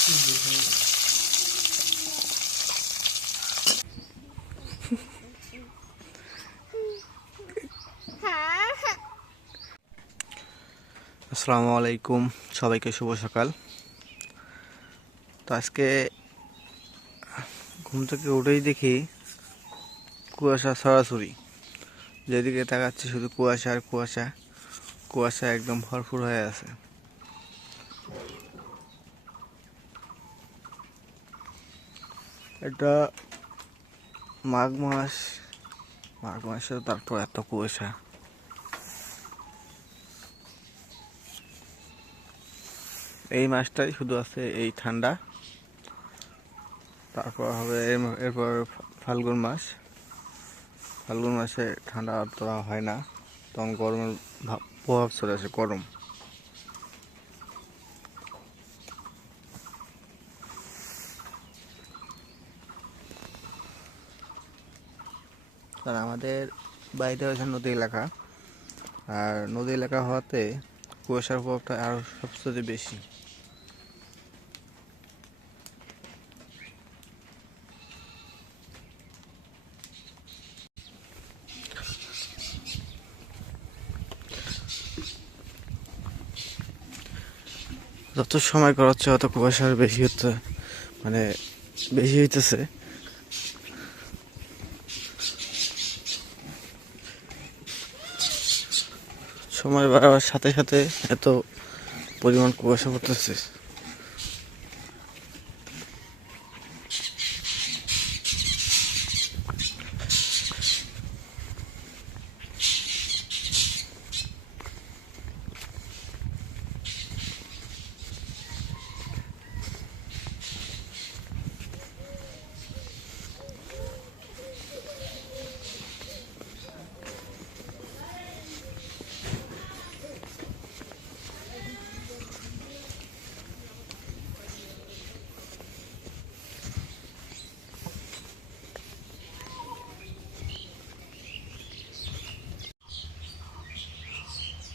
আসসালামু আলাইকুম, সবাইকে শুভ সকাল। তো আজকে ঘুম থেকে উঠেই দেখি কুয়াশা ছড়াছড়ি, যেদিকে তাকাচ্ছি শুধু কুয়াশা আর কুয়াশা। কুয়াশা একদম ভরপুর হয়ে আছে। এটা মাঘ মাস, মাঘ মাসে তারপর এত কুয়াশা। এই মাসটাই শুধু আছে এই ঠান্ডা, তারপর হবে এরপর ফাল্গুন মাস। ফাল্গুন মাসে ঠান্ডা অতটা হয় না, তখন গরমের প্রভাব চলে আসে, গরম। কারণ আমাদের বাড়িতে হয়েছে নদী এলাকা, আর নদী এলাকা হওয়াতে কুয়াশার প্রভাবটা আরও সবচেয়ে বেশি। যত সময় করাচ্ছে অত কুয়াশার বেশি হচ্ছে, মানে বেশি হইতেছে। সময় বাড়াবার সাথে সাথে এত পরিমাণ কুয়াশা পড়তেছে।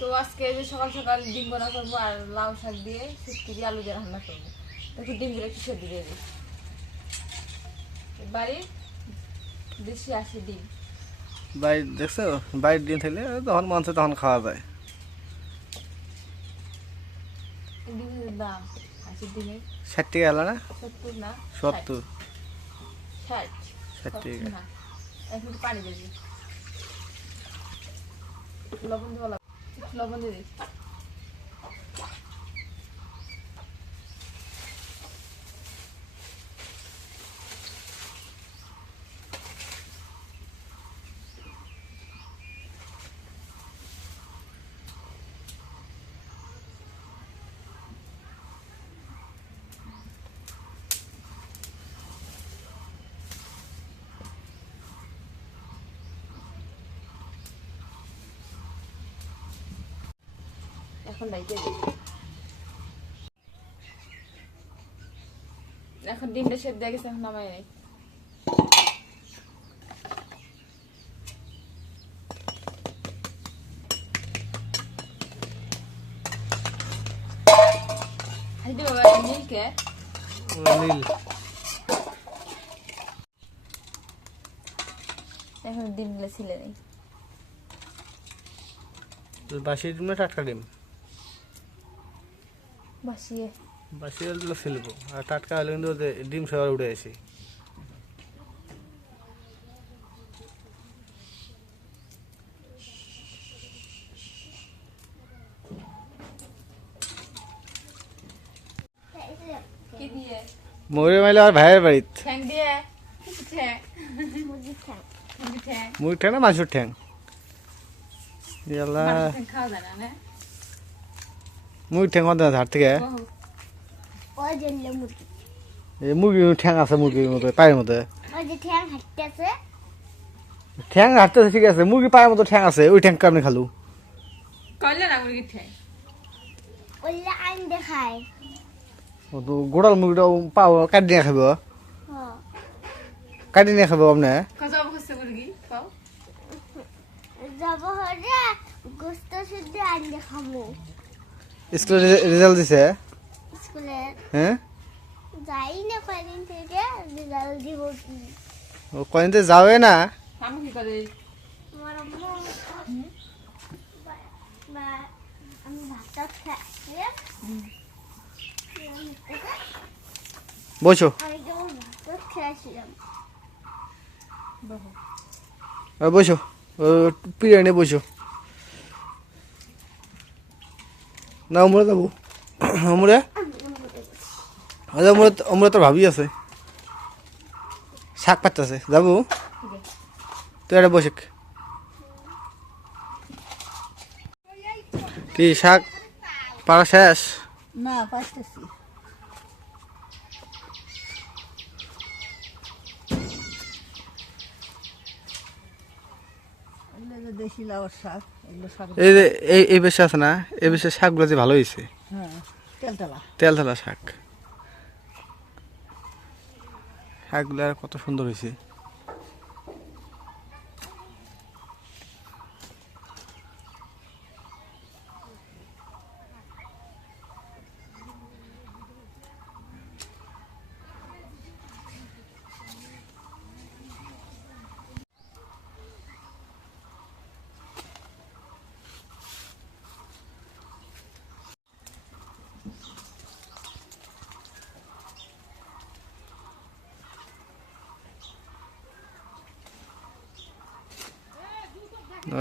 তো আজকে যে সকাল সকাল ডিম বোনা করবো আর লাউ শাক দিয়ে শুটকি দিয়ে আলু দিয়ে রান্না করবো। দেখো ডিমগুলো একটু সেদ্ধ দিয়ে দিই। বাড়ির দেশি আসে ডিম। বাইরে দেখছো, বাইরের ডিম থাকলে তখন মন চায় তখন খাওয়া যায়। ডিমের দাম আছে ডিমের 60 টাকা এলো না? 70 না 70, 60 60 টাকা। না, এখন পানি দেবি, লবণ দেওয়া লাগবে, লবণ দিয়ে দিই। এখন ডাইতে দিই। এখন ডিমটা সেদ্ধ হয়ে গেছে, এখন নামাই নেই। হাইদি বাবা নীলকে নীল এখন ডিমগুলো ছিলে নেই। বাসি ডিম না টাটকা ডিম? বাসিয়ে বাসি ডিমগুলো ফেলবো, আর টাটকা হলে কিন্তু ডিম সবার উঠে আসে। কি দিয়ে? মরে মাইলে আর ভাইয়ের বাড়িত ঠ্যাং দিয়ে। ঠ্যাং ঠ্যাং মুরগির ঠ্যাং না মাংসের ঠ্যাং? খাওয়া যায় না। মুরগির ঠ্যাং কত ধার থেকে? মুরগির ঠ্যাং আছে, মুরগির মতো পায়ের মতো ঠ্যাং হাঁটতেছে, ঠিক আছে। মুরগি পায়ের মতো ঠ্যাং আছে, ওই ঠ্যাং কেমনে খালু? গোড়াল মুরগিটা পাও কাটি নিয়ে খাব, কাটি নিয়ে খাবো আপনি? স্কুলে রেজাল্ট দিছে? হ্যাঁ, যাই না কয়দিন থেকে রেজাল্ট দিব কি ও কয়েনতে যাবে না। আমি কি করে আমার আম্মু বা- আমি ভাতটা খাইয়ে বসো, আমি যেমন ভাতটা খেয়েছিলাম বসো, পিড়ে নিয়ে বসো। না আমরা যাবো, আমরা আমরা তোর ভাবি আছে, শাক পাচ্ছে যাবো, তুই একটা বসে। কি শাক পাড়া শেষ? না পাইতেছি এগুলো যে দেশি লাউর শাক এগুলো শাক এই যে এই বেশে আছে না, এই বেশে শাকগুলো যে ভালো হয়েছে, হ্যাঁ তেলতলা তেল তেলা শাক, শাকগুলো আর কত সুন্দর হয়েছে।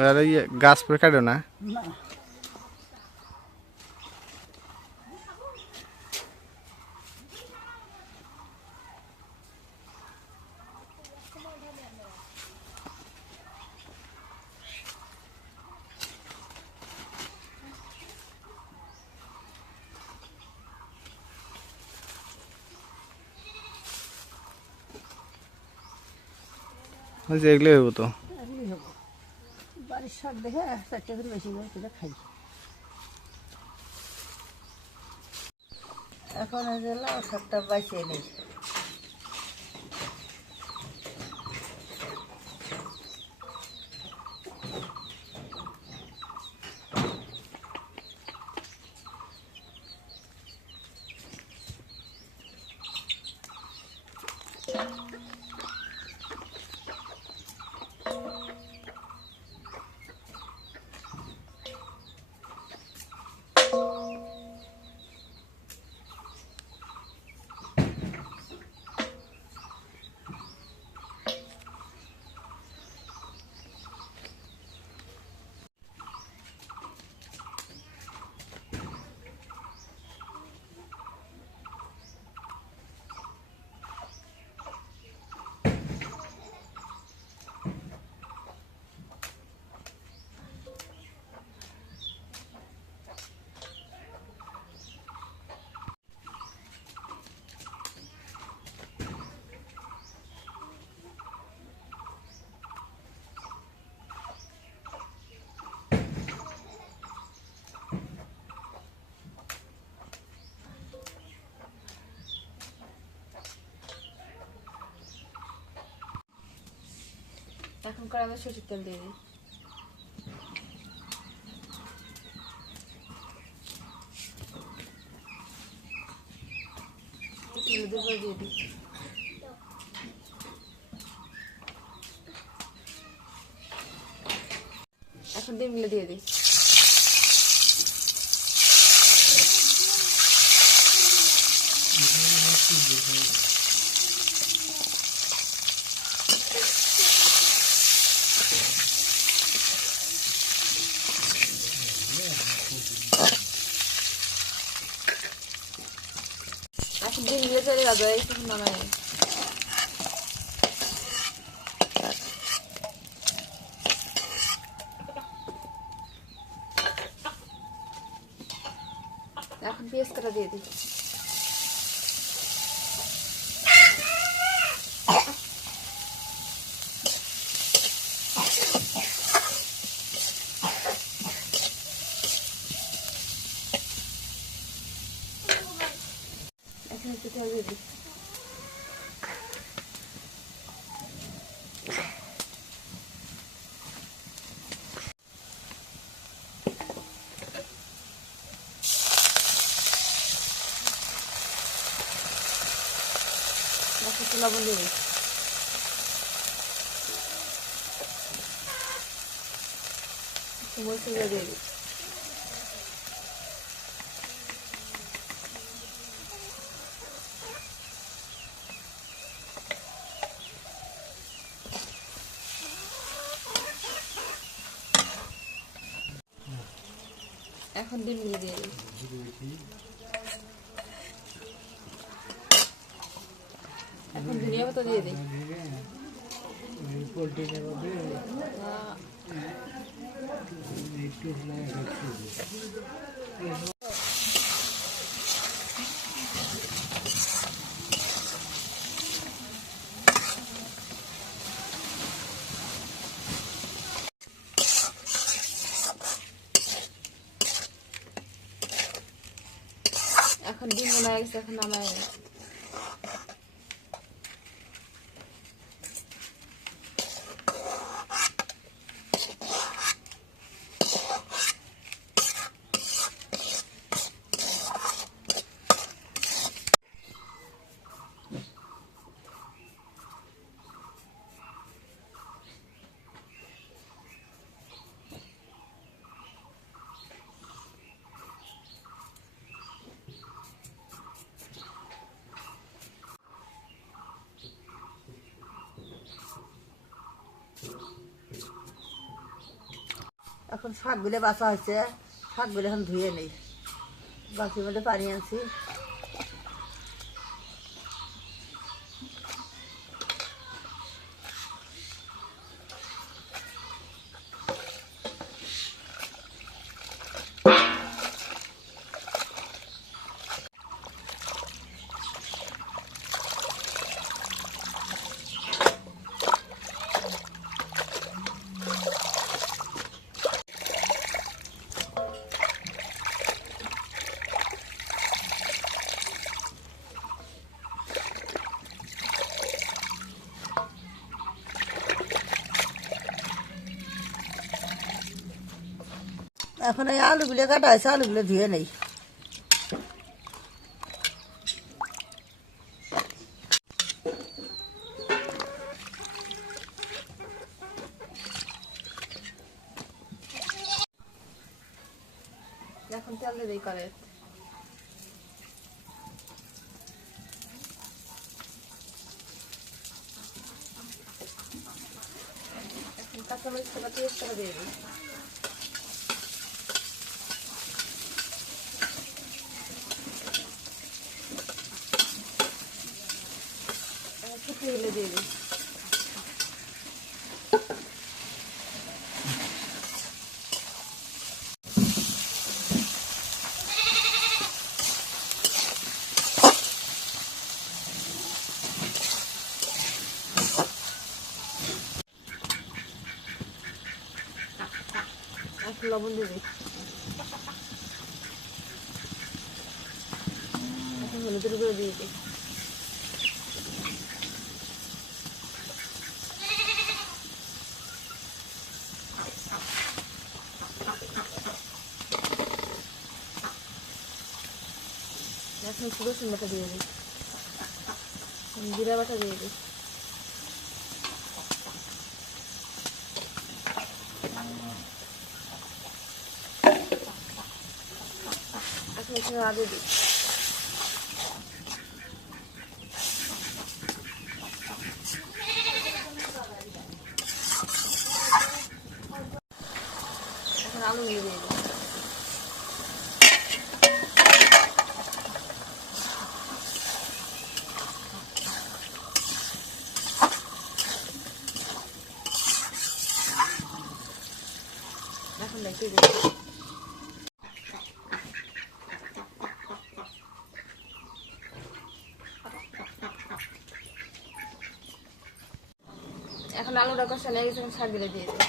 আর ইয়ে গাছ পরে কাটো না। না ওই যে এগুলো হইব তো। এগুলি হবো বাড়ির শাক দেখে 4টা করে বেশি করে সেটা খাই এখন এই যে লাউ শাকটা বাঁচিয়ে নেই এখন করে আমি সরষের তেল দিয়ে দিই। একটু হলুদের গুঁড়ো দিয়ে দিই। এখন ডিমগুলো দিয়ে দিই। এখন ডিমগুলো চলে যাবে একটু নামাই। এখন পেঁয়াজ কাটা দিয়ে দিই। এখন একটু তেল দিয়ে দিই। একটু লবণ দিয়ে দিই। একটু মরিচের গুঁড়ো দিয়ে দিই। এখন ডিমগুলো দিয়ে দিই। এখন ধনিয়া পাতা দিয়ে দিই। এখন ডিম হয়ে গেছে, এখন নামাই নিই। এখন শাকগুলো বাছা হচ্ছে, শাকগুলো এখন ধুয়ে নেই। বাকির মধ্যে পানি আনছি। এখন এই আলুগুলো কাটা হয়েছে, আলুগুলো ধুয়ে নেই। এখন তেল দিয়ে দিই কড়াইয়ে। এখন কাঁচামরিচ পেঁয়াজ করে দিয়ে দিই। ফুটে গেলে দিয়ে দিই। একটু লবণ দিয়ে দিই। এখন হলুদের গুঁড়ো দিয়ে দিই। এখন একটু রসুন বাটা দিয়ে দিই। জিরা বাটা দিয়ে দিই। এখন এখানে আলু দিই। এখন আলুগুলো দিয়ে দিই। এখন দেখে দিই। এখন আলুটা কষা লেগে গেছে, এখন শাকগুলো দিয়ে দিই।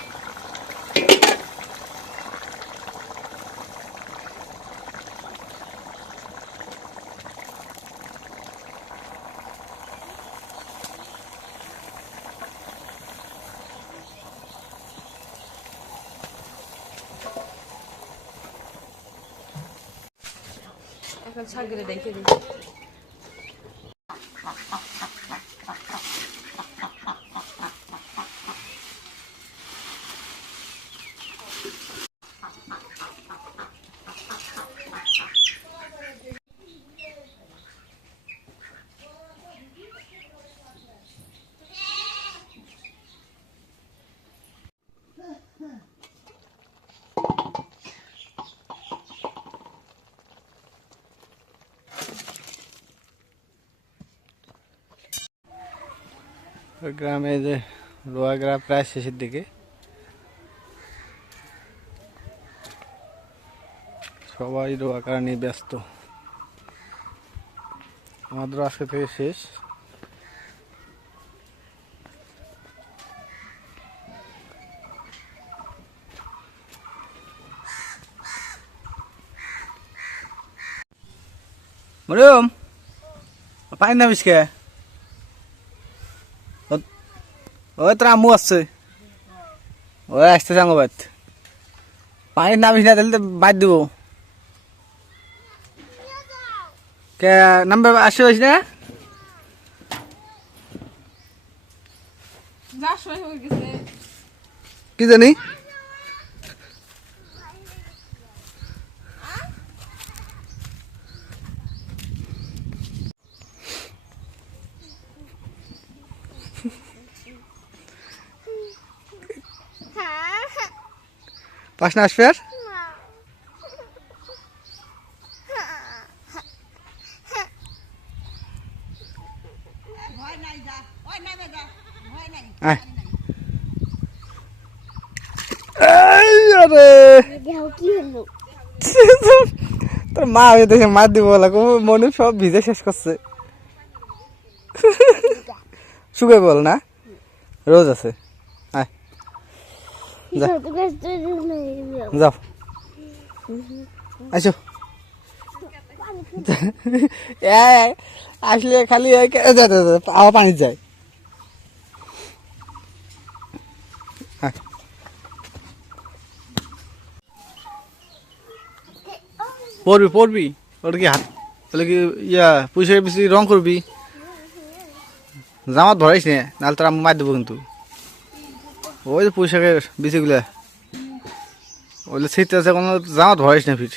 এখন শাকগুলো দেখে দিই। ওই গ্রামে যে রোয়া গ্রাম প্রায় শেষের দিকে, সবাই রোয়া করা নিয়ে ব্যস্ত। আমাদেরও আজকে থেকে শেষ। মরিয়ম, পানি নামিস কে? ওই তোর আম্মু আসছে, ওই আসতেছে আমার বাড়িতে। পানি নামিস না, তাহলে তো বাদ দিব। কে নামবে? আসে না? যার সময় হয়ে গেছে। কি জানি? পাস না আসবে আর? আয়। এই আরে, দেখো কি হলো। তোর মা আমি দেখে মার দিব বলা, মনে সব ভিজে শেষ করছে। শুকাই বল না, রোজ আছে। আয় যা, যাও আসো। আসলে খালি আবার পানি যায়। আয়। পড়বি পড়বি, ওটা কি হাত, তাহলে কি ইয়া পয়সা বেশি রং করবি? জামাত ভরাইস না, নাহলে তোর আম্মু মার দেবো কিন্তু। ওই যে পোশাকের বিচিগুলা, ওইগুলো ছিটতে আছে, কোনো জামাত ভরাইস না ফির।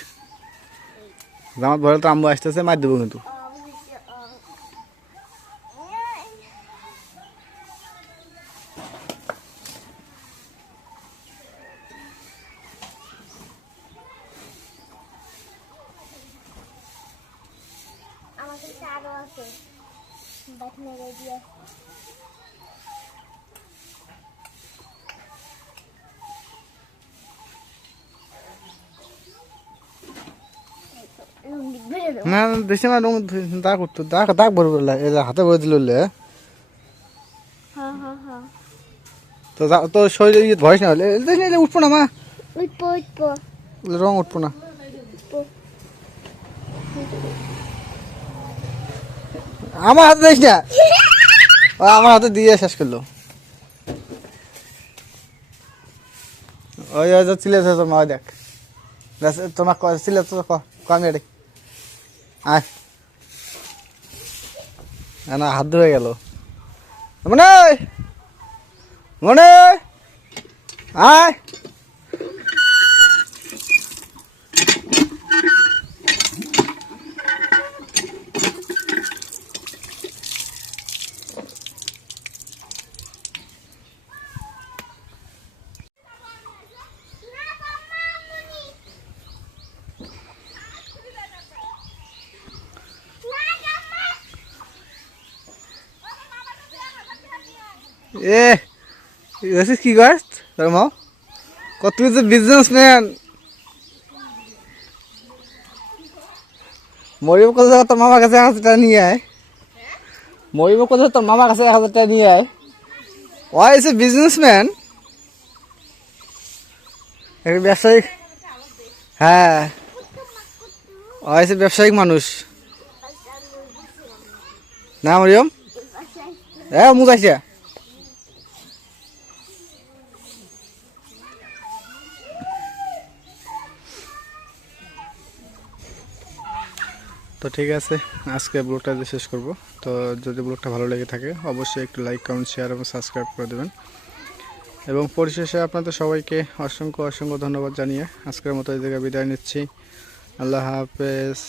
জামাত ভরালে তো আম্মু আসতেছে, মার দেবো কিন্তু। আমার কাছে আরো আছে, বাটনে দিয়ে না দেশে না দাগ উঠতো, দাগ দাগ ভরে বললে হাতে ভরে দিল। হ্যাঁ হ্যাঁ হ্যাঁ তো তো শরীরে ইয়ে ভরিস না, হলে উঠবো না মা, উঠবো উঠবো রং উঠবো না। আমার হাতে দিস না, ও আমার হাতে দিয়ে শেষ করলো। ওই ওই চিলে তোর মা, দেখ তোমার চিলে তো কমে রে। আয় না, হাত ধুয়ে গেল। মনে মনে আয়, এ কি কর তোর মা? কত তুই তো বিজনেসম্যান। মরিব কত তোর মামার কাছে 1000 টাকা নিয়ে আয়। মরিব কত তোর মামার কাছে 1000 টাকা নিয়ে আয়। ওই ইজ এ বিজনেসম্যান, একটা ব্যবসায়িক। হ্যাঁ, ওই ইজ এ ব্যবসায়িক মানুষ না মরিয়ম? মুজাইছে। তো ঠিক আছে, আজকে ব্লগটা শেষ করব। তো যদি ব্লগটা ভালো লেগে থাকে অবশ্যই একটু লাইক, কমেন্ট, শেয়ার এবং সাবস্ক্রাইব করে দেবেন। এবং পরিশেষে আপনাদের সবাইকে অসংখ্য অসংখ্য ধন্যবাদ জানিয়ে আজকের মতো এই জায়গায় বিদায় নিচ্ছি। আল্লাহ হাফেজ।